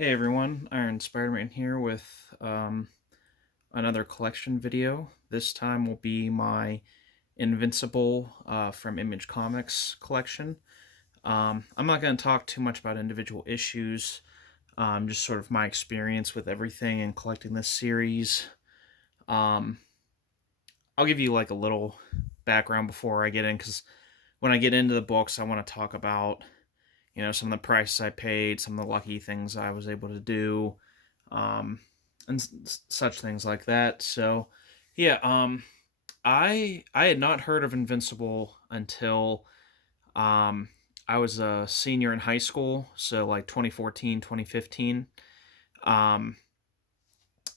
Hey everyone, Iron Spider-Man here with another collection video. This time will be my Invincible from Image Comics collection. I'm not going to talk too much about individual issues, just sort of my experience with everything and collecting this series. Um, I'll give you like a little background before I get in, because when I get into the books, I want to talk about some of the prices I paid, some of the lucky things I was able to do, um, and such things like that. So, yeah, I had not heard of Invincible until um, I was a senior in high school, so like 2014, 2015. Um,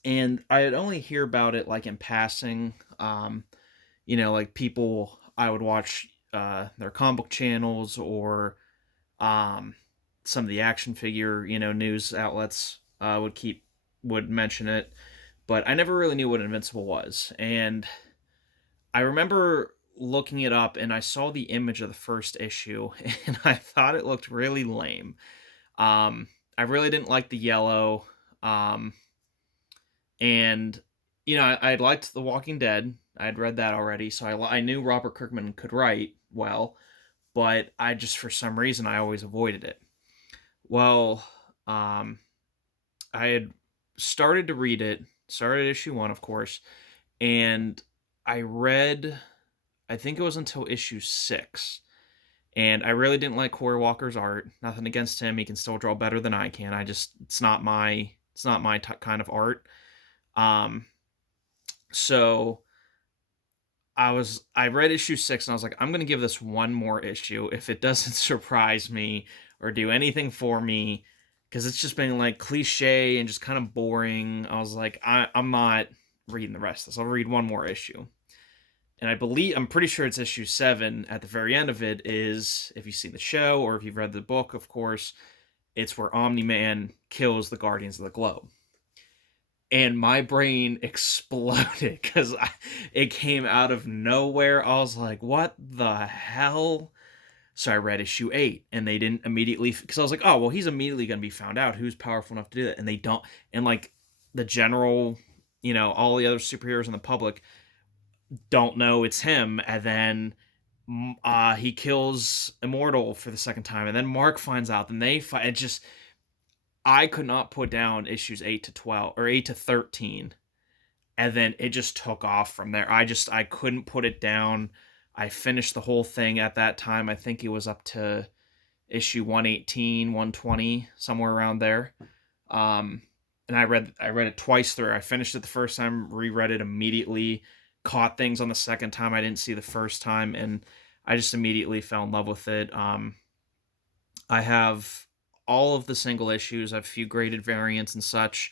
and I had only hear about it like in passing. Like people I would watch their comic book channels or um, some of the action figure, news outlets would mention it, but I never really knew what Invincible was. And I remember looking it up and I saw the image of the first issue and I thought it looked really lame. I really didn't like the yellow. Um, and I liked The Walking Dead. I had read that already, so I knew Robert Kirkman could write well, but I just for some reason I always avoided it. Well, um, I had started to read it, started issue one, of course, and I read, I think it was until issue six. And I really didn't like Corey Walker's art. Nothing against him; he can still draw better than I can. It's not my kind of art. Um, so I read issue six and I was like, I'm gonna give this one more issue. If it doesn't surprise me or do anything for me, because it's just been like cliche and just kind of boring. I was like, I'm not reading the rest of this. I'll read one more issue. And I'm pretty sure it's issue seven. At the very end of it is, if you've seen the show or if you've read the book, of course, it's where Omni Man kills the Guardians of the Globe, and my brain exploded because it came out of nowhere. I was like, what the hell? So I read issue eight, and they didn't immediately, because I was like, oh, well, he's immediately going to be found out. Who's powerful enough to do that? And they don't. And like the general, all the other superheroes in the public don't know it's him. And then he kills Immortal for the second time. And then Mark finds out. Then they fight. It just, I could not put down issues 8 to 12 or 8 to 13, and then it just took off from there. I couldn't put it down. I finished the whole thing at that time. I think it was up to issue 118, 120, somewhere around there. And I read it twice through. I finished it the first time, reread it immediately, caught things on the second time I didn't see the first time, and I just immediately fell in love with it. I have all of the single issues. I have a few graded variants and such.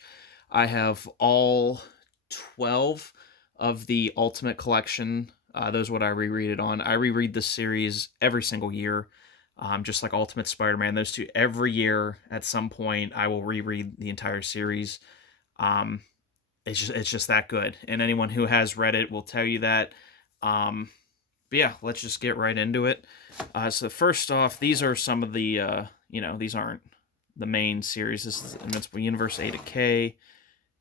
I have all 12 of the Ultimate Collection. Those are what I reread it on. I reread this series every single year, just like Ultimate Spider-Man. Those two, every year at some point, I will reread the entire series. Um, it's just that good, and anyone who has read it will tell you that. But yeah, let's just get right into it. So first off, these are some of the these aren't the main series. This is Invincible Universe A to K,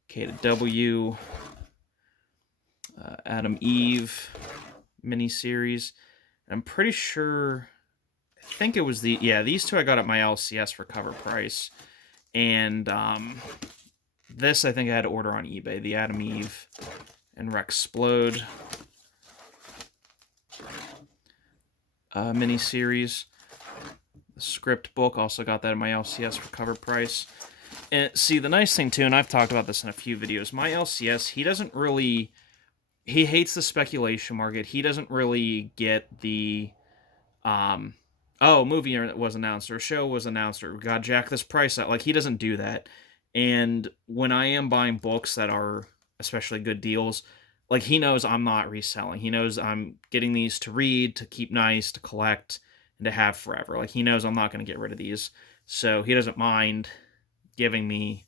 K to W, Adam Eve miniseries. I'm pretty sure. I think it was these two I got at my LCS for cover price, and this I think I had to order on eBay. The Adam Eve and Rexplode miniseries. The script book, also got that in my LCS for cover price. And see, the nice thing too, and I've talked about this in a few videos, my LCS, he hates the speculation market. He doesn't really get the movie was announced or a show was announced or God jack this price out. Like, he doesn't do that. And when I am buying books that are especially good deals, like, he knows I'm not reselling. He knows I'm getting these to read, to keep nice, to collect, and to have forever. Like, he knows I'm not going to get rid of these. So he doesn't mind giving me,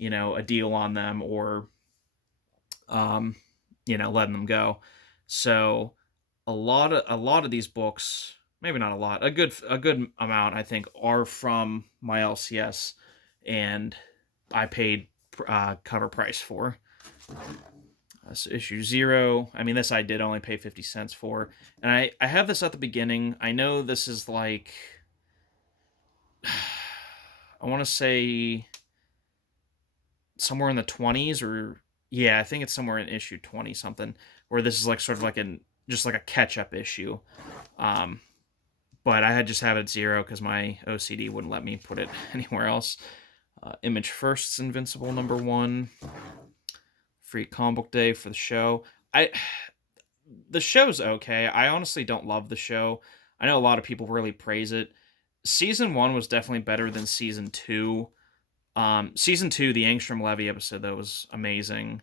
a deal on them or, letting them go. So a lot of these books, maybe not a lot, a good amount, I think, are from my LCS, and I paid cover price for. So issue 0, I mean, this I did only pay 50 cents for. And I have this at the beginning. I know this is like, I want to say somewhere in the 20s, or yeah, I think it's somewhere in issue 20 something, where this is like sort of like just like a catch-up issue. But I had just had it at 0 because my OCD wouldn't let me put it anywhere else. Image First's Invincible #1. Free comic book day for the show. The show's okay. I honestly don't love the show. I know a lot of people really praise it. Season 1 was definitely better than Season 2. Season 2, the Angstrom Levy episode, that was amazing.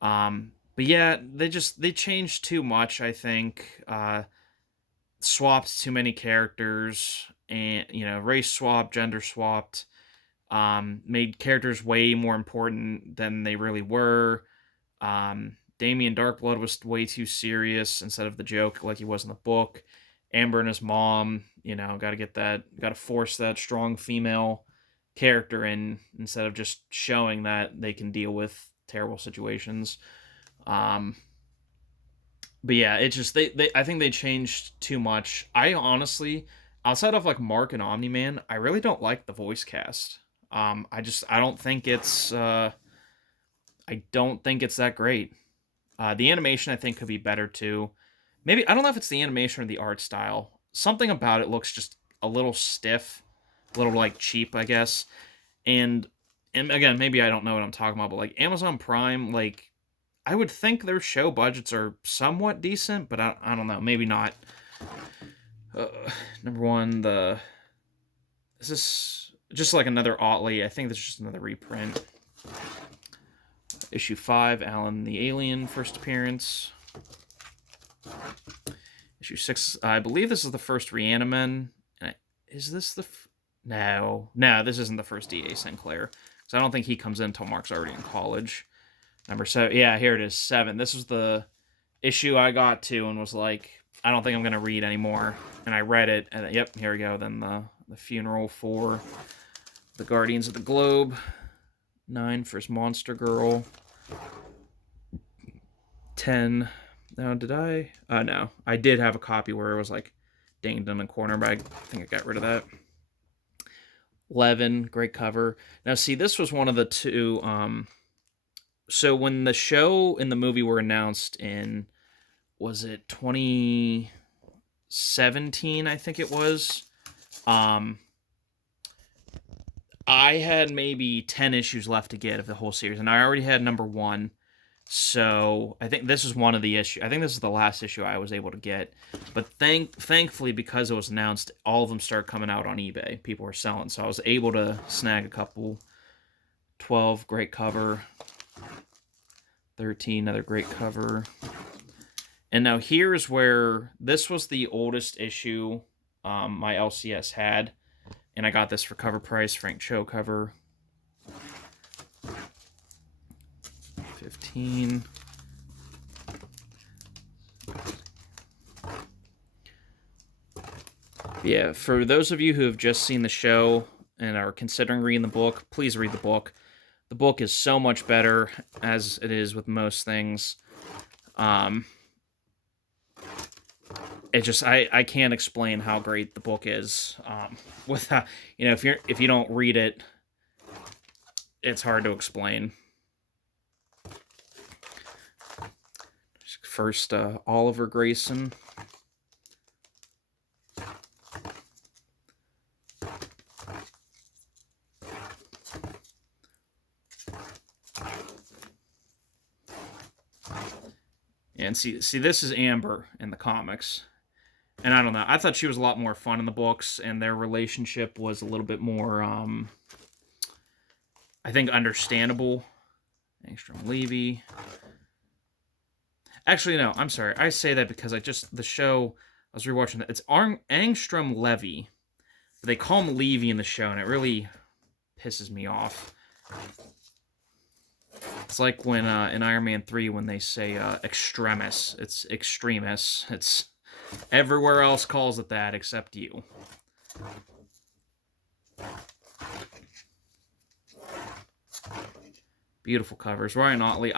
But yeah, they changed too much, I think. Swapped too many characters, and race swapped, gender swapped. Made characters way more important than they really were. Damien Darkblood was way too serious instead of the joke like he was in the book. Amber and his mom, got to force that strong female character in instead of just showing that they can deal with terrible situations. But yeah, it just I think they changed too much. I honestly, outside of like Mark and Omni-Man, I really don't like the voice cast. I don't think it's that great. The animation I think could be better too. Maybe I don't know if it's the animation or the art style. Something about it looks just a little stiff, a little like cheap, I guess. And again, maybe I don't know what I'm talking about, but like Amazon Prime, like I would think their show budgets are somewhat decent, but I don't know, maybe not. #1, is this just like another Otley? I think this is just another reprint. Issue 5, Alan the Alien, first appearance. Issue 6, I believe this is the first Reaniman. Is this the... No, this isn't the first D.A. Sinclair. Because I don't think he comes in until Mark's already in college. #7, yeah, here it is, 7. This was the issue I got to and was like, I don't think I'm going to read anymore. And I read it, and yep, here we go. Then the funeral for the Guardians of the Globe. 9, First Monster Girl. 10. Now, did I? No. I did have a copy where it was like dinged in the corner, but I think I got rid of that. 11, great cover. Now, see, this was one of the two. So when the show and the movie were announced in, was it 2017? I think it was. I had maybe 10 issues left to get of the whole series, and I already had #1. So I think this is one of the issues. I think this is the last issue I was able to get. But thankfully, because it was announced, all of them started coming out on eBay. People were selling, so I was able to snag a couple. 12, great cover. 13, another great cover. And now here's where this was the oldest issue my LCS had. And I got this for cover price, Frank Cho cover. 15. Yeah, for those of you who have just seen the show and are considering reading the book, please read the book. The book is so much better, as it is with most things. It just I can't explain how great the book is. Without if you don't read it, it's hard to explain. First, Oliver Grayson. And see, this is Amber in the comics. And I don't know, I thought she was a lot more fun in the books, and their relationship was a little bit more, I think, understandable. Angstrom Levy. Actually, no, I'm sorry. I say that because the show, I was rewatching that. It's Angstrom Levy. But they call him Levy in the show, and it really pisses me off. It's like when in Iron Man 3 when they say extremis. It's extremis. It's everywhere else calls it that except you. Beautiful covers. Ryan Ottley.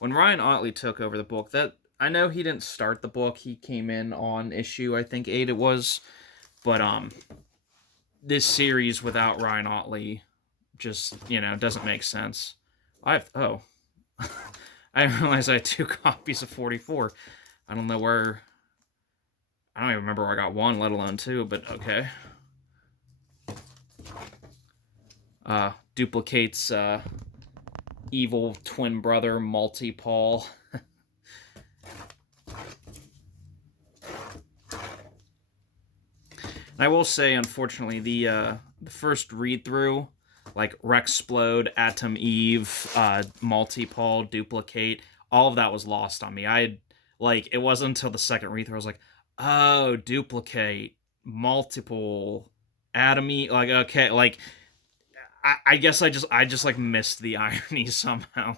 When Ryan Ottley took over the book, that I know he didn't start the book. He came in on issue, I think 8 it was. But this series without Ryan Ottley just, doesn't make sense. I didn't realize I had 2 copies of 44. I don't know where. I don't even remember where I got 1, let alone 2, but okay. Duplicates evil twin brother Multi-Paul. I will say, unfortunately, the first read through, like Rexplode, Atom Eve, Multi-Paul, Duplicate, all of that was lost on me. It wasn't until the second read through I was like, oh, Duplicate, Multiple, Atom Eve, like okay, like I guess I just like missed the irony somehow.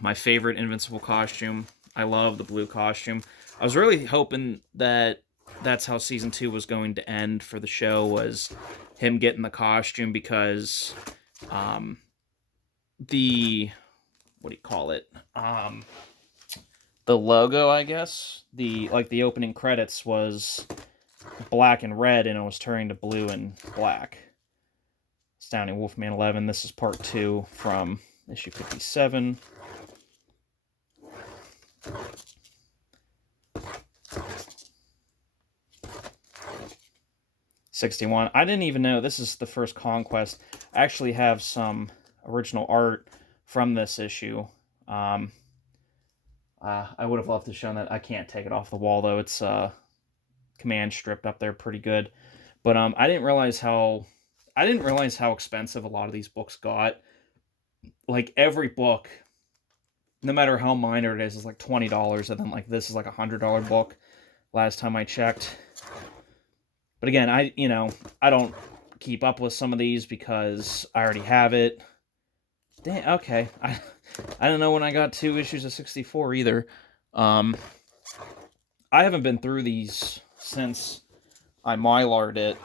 My favorite Invincible costume. I love the blue costume. I was really hoping that that's how season 2 was going to end for the show, was him getting the costume, because the what do you call it? The logo, I guess, the opening credits was black and red, and it was turning to blue and black. Astounding Wolfman 11. This is part 2 from issue 57. '61. I didn't even know this is the first Conquest. I actually have some original art from this issue. I would have loved to show that. I can't take it off the wall though. It's command stripped up there pretty good. But I didn't realize how expensive a lot of these books got. Like every book, no matter how minor it is like $20, and then like this is like $100 book last time I checked. But again, I don't keep up with some of these because I already have it. Damn, okay. I don't know when I got 2 issues of 64 either. I haven't been through these since I Mylar'd it.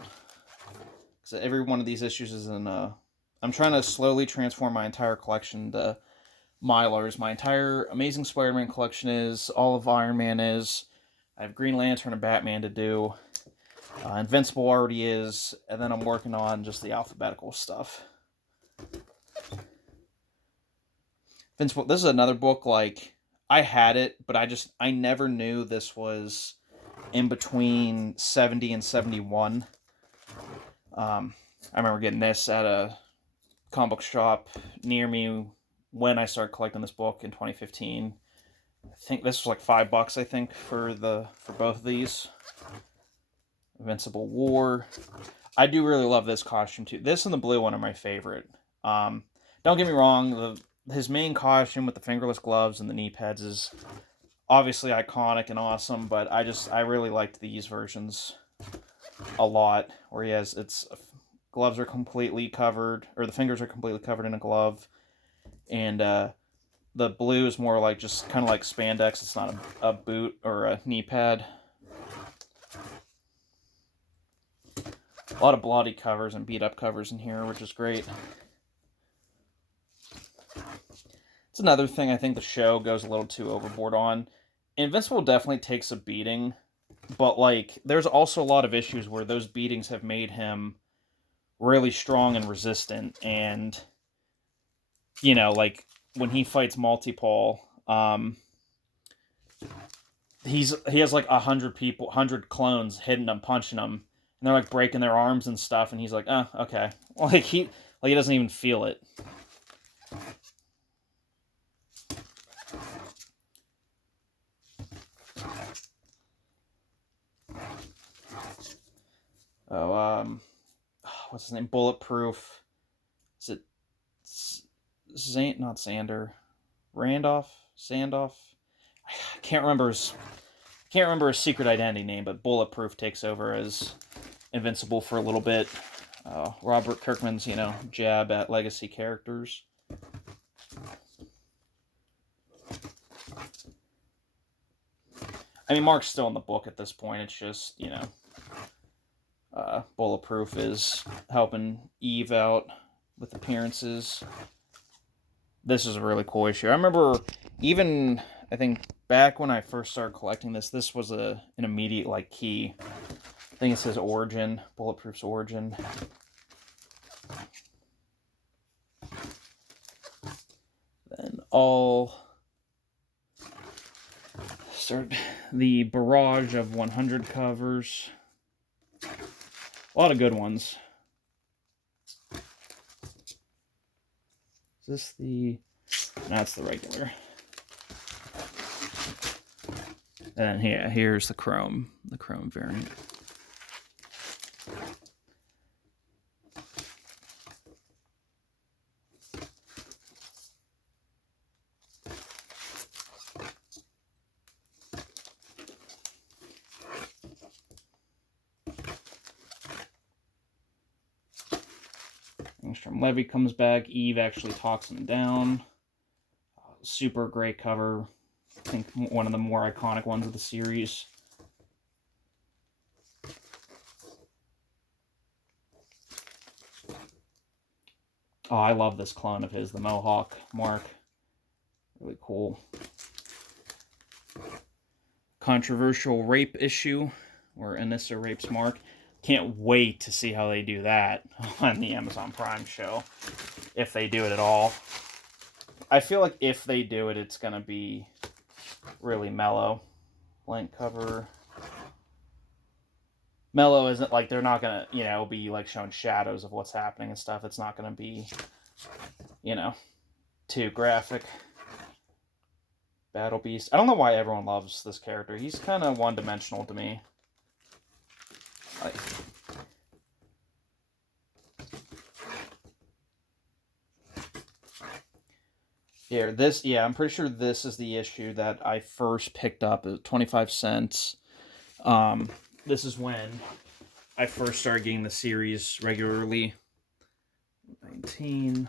So every one of these issues is in I'm trying to slowly transform my entire collection to Mylars. My entire Amazing Spider-Man collection is, all of Iron Man is. I have Green Lantern and Batman to do. Invincible already is, and then I'm working on just the alphabetical stuff. Invincible, this is another book, like, I had it, but I never knew this was in between 70 and 71. I remember getting this at a comic book shop near me when I started collecting this book in 2015. I think this was like $5, I think, for both of these. Invincible War. I do really love this costume too. This and the blue one are my favorite. Don't get me wrong, his main costume with the fingerless gloves and the knee pads is obviously iconic and awesome, but I really liked these versions a lot, where gloves are completely covered, or the fingers are completely covered in a glove, and the blue is more like just kind of like spandex. It's not a boot or a knee pad. A lot of bloody covers and beat up covers in here, which is great. It's another thing I think the show goes a little too overboard on. Invincible definitely takes a beating, but like there's also a lot of issues where those beatings have made him really strong and resistant, and like when he fights Multi-Paul, he has like 100 clones hitting him, punching him, and they're like breaking their arms and stuff, and he's like, oh, okay. Like he doesn't even feel it. What's his name? Bulletproof. Is it not Sander? Sandoff? I can't remember his secret identity name, but Bulletproof takes over as Invincible for a little bit. Robert Kirkman's, jab at legacy characters. I mean, Mark's still in the book at this point. It's just, Bulletproof is helping Eve out with appearances. This is a really cool issue. I remember even, I think, back when I first started collecting this was an immediate, like, key. I think it says Origin, Bulletproof's Origin. Then I'll start the barrage of 100 covers. A lot of good ones. Is this the... That's the regular. And here's the chrome variant. Angstrom Levy comes back. Eve actually talks him down. Super great cover. I think one of the more iconic ones of the series. Oh, I love this clone of his, the Mohawk Mark. Really cool. Controversial rape issue, where Anissa rapes Mark. Can't wait to see how they do that on the Amazon Prime show, if they do it at all. I feel like if they do it, it's going to be really mellow. Blank cover. Mellow isn't like they're not going to, be like showing shadows of what's happening and stuff. It's not going to be, too graphic. Battle Beast. I don't know why everyone loves this character. He's kind of one-dimensional to me. Like, here, I'm pretty sure this is the issue that I first picked up at 25 cents. This is when I first started getting the series regularly. 19.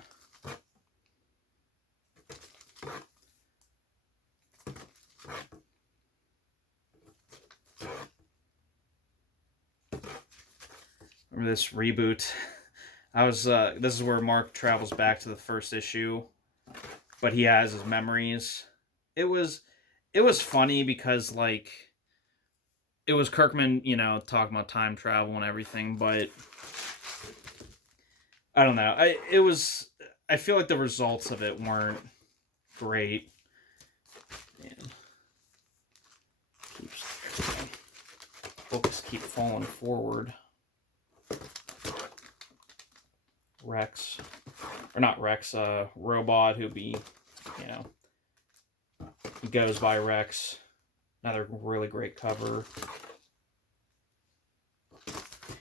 Remember this reboot? This is where Mark travels back to the first issue, but he has his memories. It was funny because, like, it was Kirkman, talking about time travel and everything, but I don't know. I feel like the results of it weren't great. Man. Books keep falling forward. Rex, or not Rex, Robot, who he goes by Rex. Another really great cover.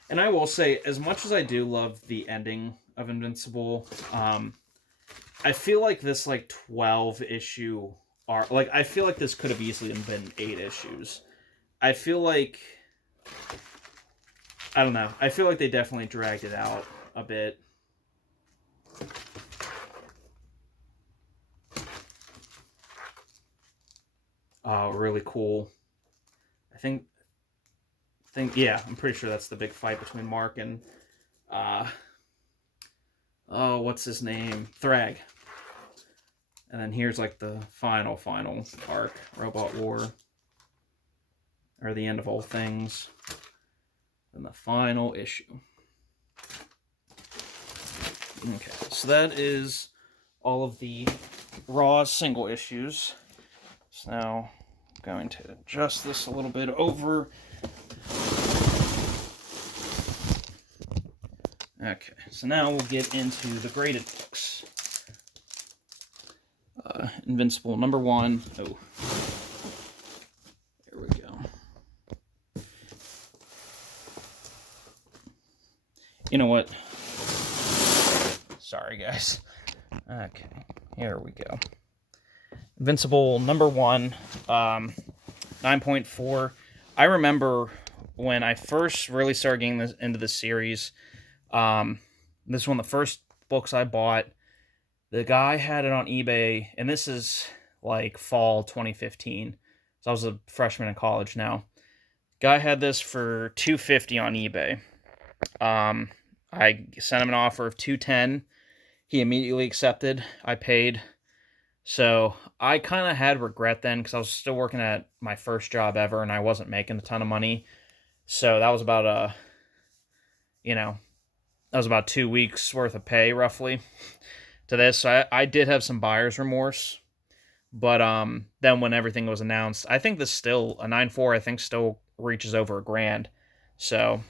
And I will say, as much as I do love the ending of Invincible, I feel like this 12 issue arc, I feel like this could have easily been 8 issues. I feel like, I don't know, I feel like they definitely dragged it out a bit. Really cool. I think, I'm pretty sure that's the big fight between Mark and, what's his name? Thrag. And then here's, the final arc, Robot War. Or the end of all things. And the final issue. Okay, so that is all of the Raw single issues. So now I'm going to adjust this a little bit over. Okay, so now we'll get into the graded books. Invincible #1. Oh. There we go. You know what? Sorry, guys. Okay, here we go. Invincible #1, 9.4. I remember when I first really started getting into this series, this is one of the first books I bought. The guy had it on eBay, and this is fall 2015. So I was a freshman in college now. Guy had this for $250 on eBay. I sent him an offer of $210. He immediately accepted. I paid. So I kind of had regret then because I was still working at my first job ever and I wasn't making a ton of money. So that was about you know, that was about 2 weeks worth of pay roughly to this. So I did have some buyer's remorse. But then when everything was announced, I think this still a 9.4 I think still reaches over $1,000. So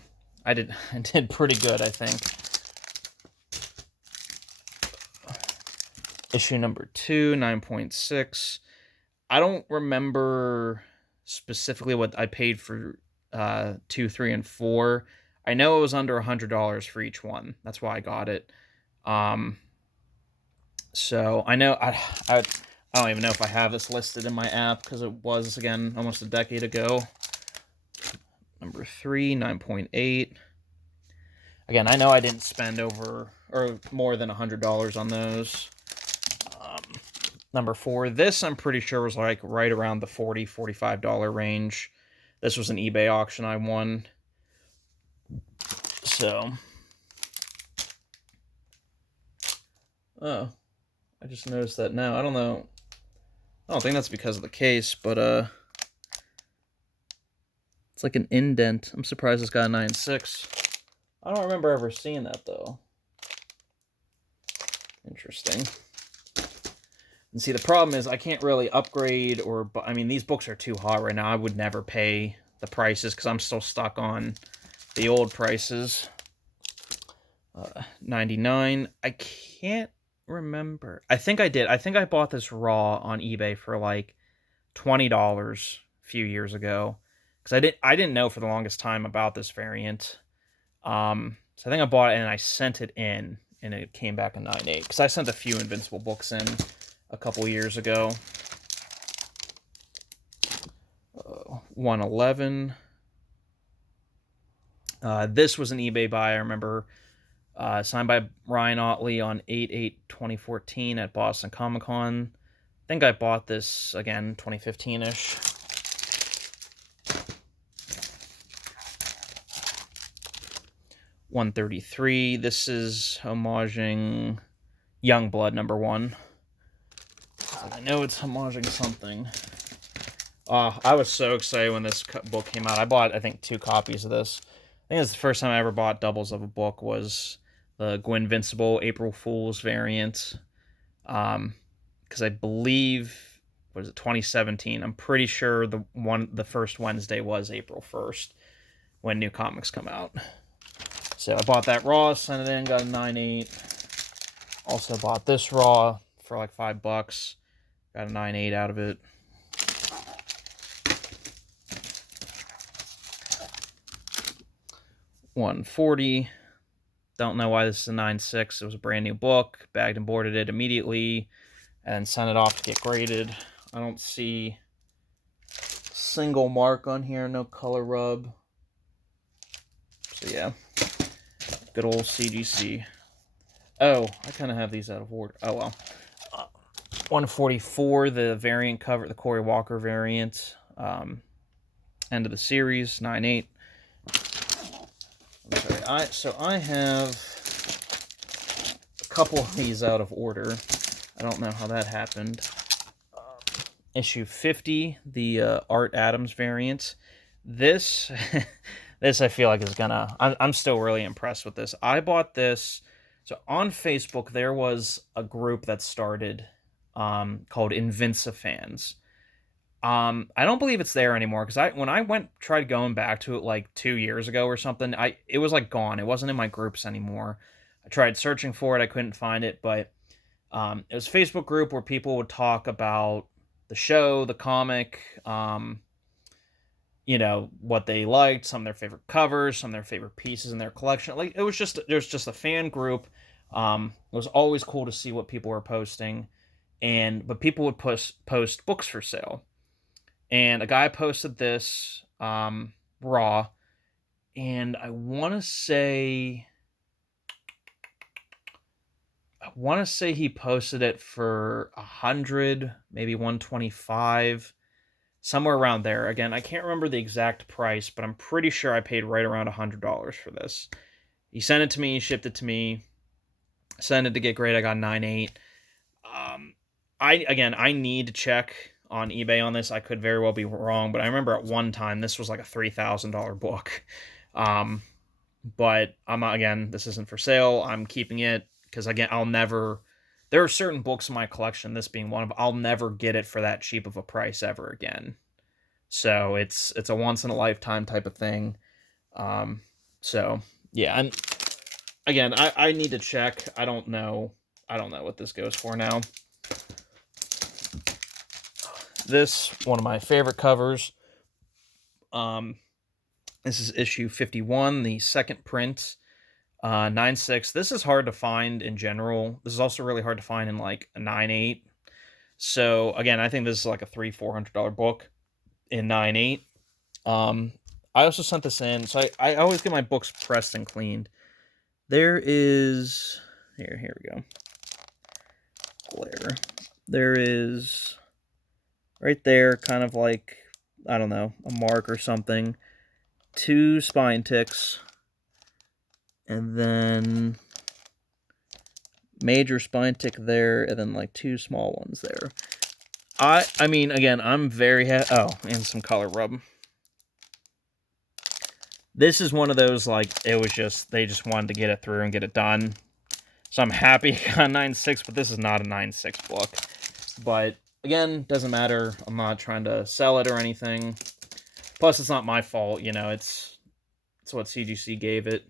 I did I did pretty good, I think. Issue number 2, 9.6. I don't remember specifically what I paid for 2, 3, and 4. I know it was under $100 for each one. That's why I got it. So I know I don't even know if I have this listed in my app because it was, again, almost a decade ago. Number 3, 9.8. Again, I know I didn't spend over or more than $100 on those. Number 4, this I'm pretty sure was like right around the $40, $45 range. This was an eBay auction I won. So, oh, I just noticed that now. I don't know. I don't think that's because of the case, but it's like an indent. I'm surprised it's got a 9.6. I don't remember ever seeing that though. Interesting. And see, the problem is I can't really upgrade or, I mean, these books are too hot right now. I would never pay the prices because I'm still stuck on the old prices. 99. I can't remember. I think I did. I think I bought this raw on eBay for like $20 a few years ago because I didn't know for the longest time about this variant. So I think I bought it and I sent it in and it came back a 9.8 because I sent a few Invincible books in a couple years ago. 111. This was an eBay buy. I remember signed by Ryan Otley on 8/8/2014 at Boston Comic Con. I think I bought this again 2015-ish. $133. This is homaging Youngblood #1. I know it's homaging something. I was so excited when this book came out. I bought, I think, 2 copies of this. I think it's the first time I ever bought doubles of a book was the Invincible April Fool's variant. Because I believe, what is it, 2017? I'm pretty sure the first Wednesday was April 1st when new comics come out. So I bought that raw, sent it in, got a 9.8. Also bought this raw for like $5. Got a 9.8 out of it. $140. Don't know why this is a 9.6. It was a brand new book. Bagged and boarded it immediately and sent it off to get graded. I don't see a single mark on here. No color rub. So yeah. Good old CGC. Oh, I kind of have these out of order. Oh well. 144, the variant cover, the Corey Walker variant. End of the series, 9.8. So I have a couple of these out of order. I don't know how that happened. Issue 50, the Art Adams variant. This, this I feel like is gonna... I'm still really impressed with this. I bought this... So on Facebook, there was a group that started called Invincifans. I don't believe it's there anymore because when I tried going back to it like 2 years ago or something, it was like gone. It wasn't in my groups anymore. I tried searching for it, I couldn't find it, but it was a Facebook group where people would talk about the show, the comic, you know, what they liked, some of their favorite covers, some of their favorite pieces in their collection. Like there was just a fan group. It was always cool to see what people were posting, but people would post books for sale. And a guy posted this raw, and I want to say he posted it for 100, maybe 125, somewhere around there. Again, I can't remember the exact price, but I'm pretty sure I paid right around $100 for this. He sent it to me, shipped it to me. Sent it to get grade. I got 9.8. Um, I need to check on eBay on this. I could very well be wrong, but I remember at one time this was like a $3,000 book. Um, but I'm not, again, this isn't for sale. I'm keeping it because, again, I'll never. There are certain books in my collection, this being one of. I'll never get it for that cheap of a price ever again. So it's a once in a lifetime type of thing. Um, so yeah, and again, I need to check. I don't know. I don't know what this goes for now. This, one of my favorite covers. Um, this is issue 51, the second print, 9.6. This is hard to find in general. This is also really hard to find in like a 9.8. So again, I think this is like a $300-$400 book in 9.8. I also sent this in, so I always get my books pressed and cleaned. There is here we go. Glare. There is right there, kind of like, I don't know, a mark or something. 2 spine ticks, and then major spine tick there, and then like 2 small ones there. I mean, again, I'm very and some color rub. This is one of those, like, it was just, they just wanted to get it through and get it done. So I'm happy it got 9.6, but this is not a 9.6 book. But again, doesn't matter. I'm not trying to sell it or anything. Plus, it's not my fault, you know. It's what CGC gave it.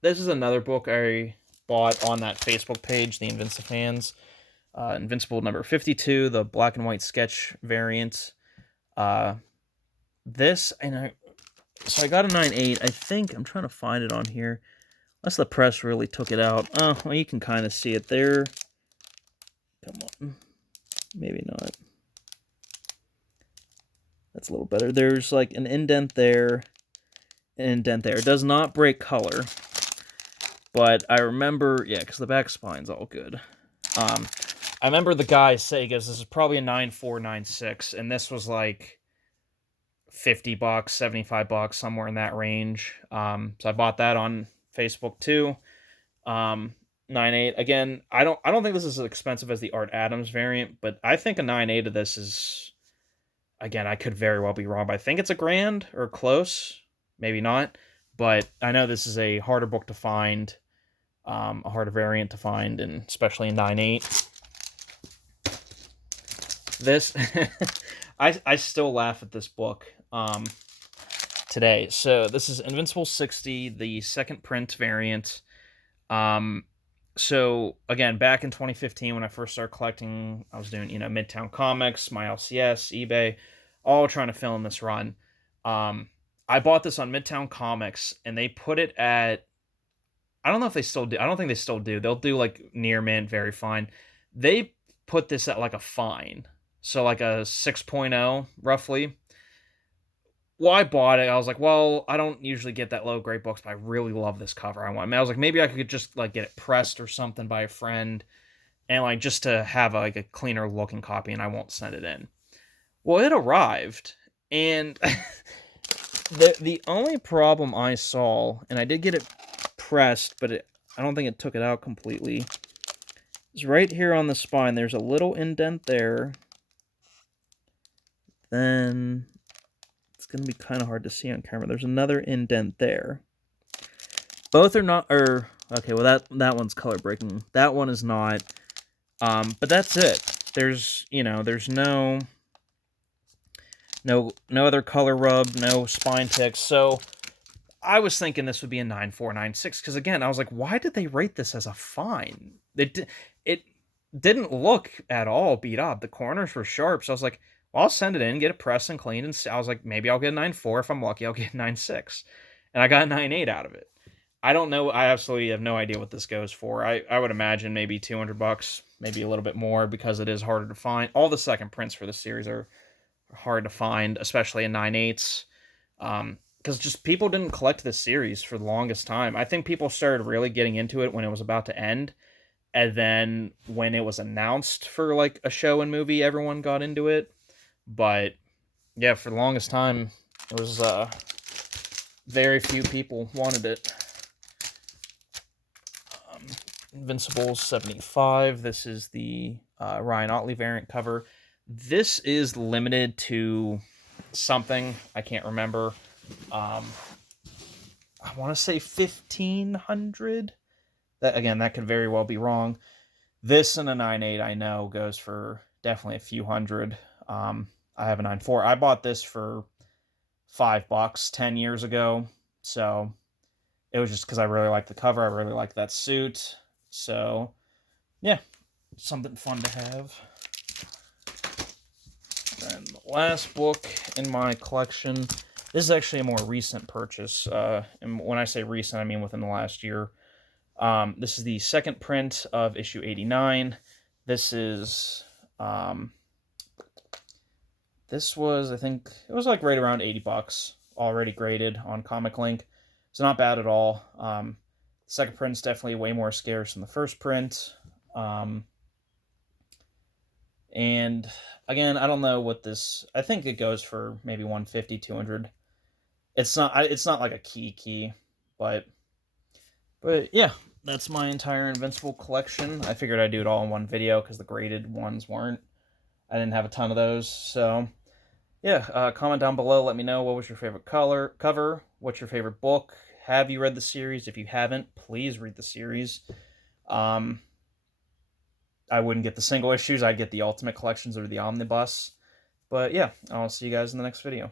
This is another book I bought on that Facebook page, the Invincible fans. Invincible number 52, the black and white sketch variant. This, and so I got a 9.8. I think, I'm trying to find it on here. Unless the press really took it out. Oh, well, you can kind of see it there. Come on. Maybe not. That's a little better. There's like an indent there, an indent there. It does not break color. But I remember, yeah, because the back spine's all good. I remember the guy saying, this is probably a 9.4, 9.6, and this was like $50, $75, somewhere in that range. So I bought that on Facebook too. 9.8. Again, I don't think this is as expensive as the Art Adams variant, but I think a 9.8 of this is, again, I could very well be wrong, but I think it's $1,000 or close. Maybe not. But I know this is a harder book to find, a harder variant to find, and especially in 9.8. This, I still laugh at this book today. So this is Invincible 60, the second print variant. So again, back in 2015, when I first started collecting, I was doing, Midtown Comics, my LCS, eBay, all trying to fill in this run. I bought this on Midtown Comics, and they put it at, I don't know if they still do. I don't think they still do. They'll do like near mint, very fine. They put this at like a fine. So like a 6.0, roughly. Well, I bought it. I was like, well, I don't usually get that low grade books, but I really love this cover. I was like, maybe I could just like get it pressed or something by a friend, and like just to have like a cleaner looking copy, and I won't send it in. Well, it arrived, and the only problem I saw, and I did get it pressed, but I don't think it took it out completely, is right here on the spine. There's a little indent there. Then it's going to be kind of hard to see on camera. There's another indent there. Both are not, okay, well that one's color breaking. That one is not. But that's it. There's, there's no other color rub, no spine ticks. So I was thinking this would be a 9.4, 9.6, because again, I was like, why did they rate this as a fine? It didn't look at all beat up. The corners were sharp, so I was like, well, I'll send it in, get it pressed and cleaned, and I was like, maybe I'll get a 9.4. If I'm lucky, I'll get a 9.6. And I got a 9.8 out of it. I don't know. I absolutely have no idea what this goes for. I would imagine maybe $200, maybe a little bit more, because it is harder to find. All the second prints for the series are hard to find, especially in 9.8s. Because just people didn't collect this series for the longest time. I think people started really getting into it when it was about to end. And then when it was announced for like a show and movie, everyone got into it. But yeah, for the longest time, it was very few people wanted it. Invincible 75. This is the Ryan Otley variant cover. This is limited to something. I can't remember. I want to say 1,500. That, again, that could very well be wrong. This and a 9.8 I know goes for definitely a few hundred. I have a 9.4. I bought this for $5 10 years ago. So it was just because I really like the cover. I really like that suit. So yeah, something fun to have. And the last book in my collection, this is actually a more recent purchase. And when I say recent, I mean within the last year. This is the second print of issue 89. This is, this was, I think, it was like right around $80, already graded on Comic Link. It's not bad at all. Second print's definitely way more scarce than the first print. And again, I don't know what this, I think it goes for maybe 150, 200. It's not like a key, but yeah, that's my entire Invincible collection. I figured I'd do it all in one video because the graded ones weren't. I didn't have a ton of those, so yeah, comment down below. Let me know what was your favorite cover, what's your favorite book. Have you read the series? If you haven't, please read the series. I wouldn't get the single issues. I'd get the Ultimate Collections or the Omnibus. But yeah, I'll see you guys in the next video.